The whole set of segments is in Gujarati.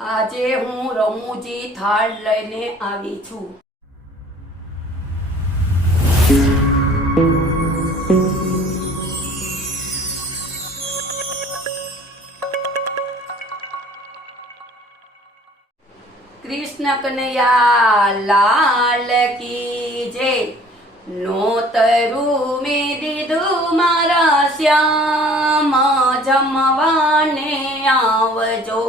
આજે હું રમૂજી થાળ લઈને આવી છું. કૃષ્ણ કનૈયા લાલ કી જય. નોતરું મેં દીધું મારા શ્યામ, જમવાને આવજો.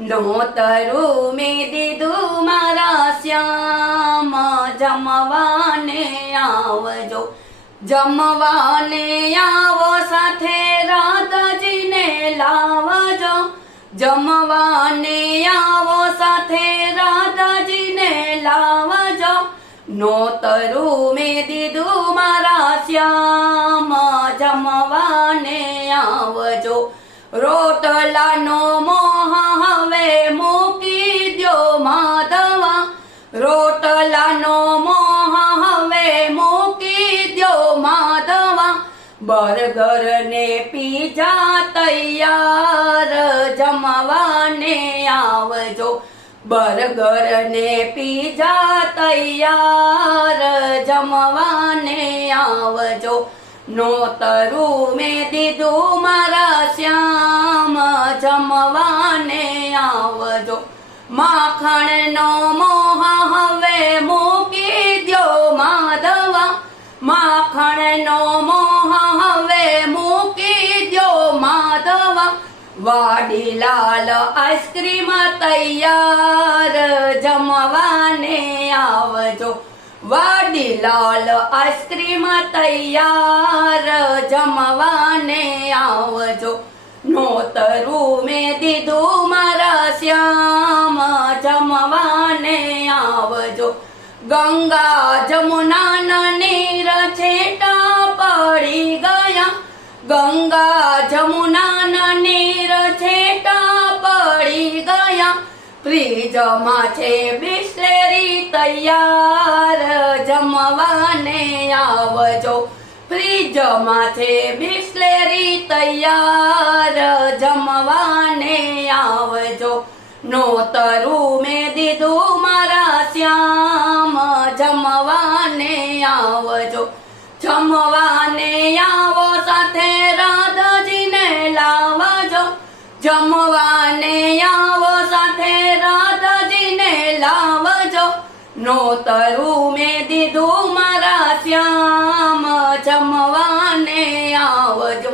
નોતરું મેં દીધું મારા શ્યામ, જમવાને આવજો. જમવાને આવો સાથે રાધાજીને લાવજો. જમવાને આવો સાથે રાધાજીને લાવજો. નોતરું મેં દીધું મારા શ્યામ, જમવાને આવજો. રોટલાનો મોહ હવે મૂકી દ્યો માધવા. રોટલાનો મોહ હવે મૂકી દ્યો માધવા. બર્ગર ને પીઝા તૈયાર, જમવાને આવજો. બર્ગર ને પીઝા તૈયાર, જમવાને આવજો. નોતરું મેં દીધું મારા શ્યામ, જમવાને આવજો. માખણનો મોહ હવે મૂકી દ્યો માધવા. માખણનો મોહ હવે મૂકી દ્યો માધવા. વાડીલાલ આઈસ્ક્રીમ તૈયાર, જમવાને આવજો. વાડીલાલ આઈસ્ક્રીમ તૈયાર, જમવાને આવજો. નોતરું મેં દીધું મારા શ્યામ, જમવાને આવજો. ગંગા જમુના નીર છેટા પડી ગયા. ગંગા જમુના નીર છેટા પડી ગયા. ફ્રીજમાં છે બિસ્લેરી તૈયાર, જમવાને આવજો. ફ્રીજમાં છે બિસ્લેરી તૈયાર, જમવાને આવજો. નોતરું મેં દીધું મારા શ્યામ, જમવાને આવજો. જમવાને આવો સાથે રાધાજીને લાવજો. જમવાને આવો સાથે રાધાજીને લાવજો. નોતરું મેં દીધું મારા શ્યામ, જમવાને આવજો.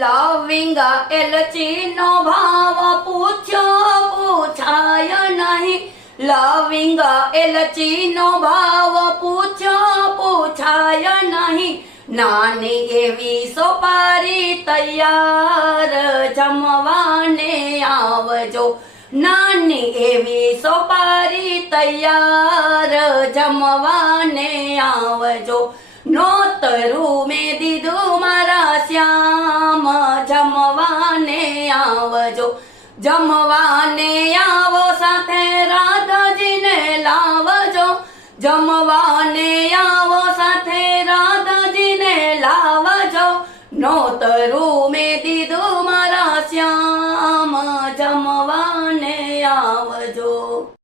લવિંગ એલચીનો ભાવ પૂછાય નહીં. લવિંગ એલચીનો ભાવ પૂછાય નહીં. નાની એવી સોપારી તૈયાર, જમવાને આવજો. નાની એવી સોપારી તૈયાર, જમવાને આવજો. નોતરું મેં દીધું મારા શ્યામ, જમવાને આવજો. જમવાને આવો સાથે રાધાજીને લાવજો. જમવાને આવો સાથે રાધાજીને લાવજો. નોતરું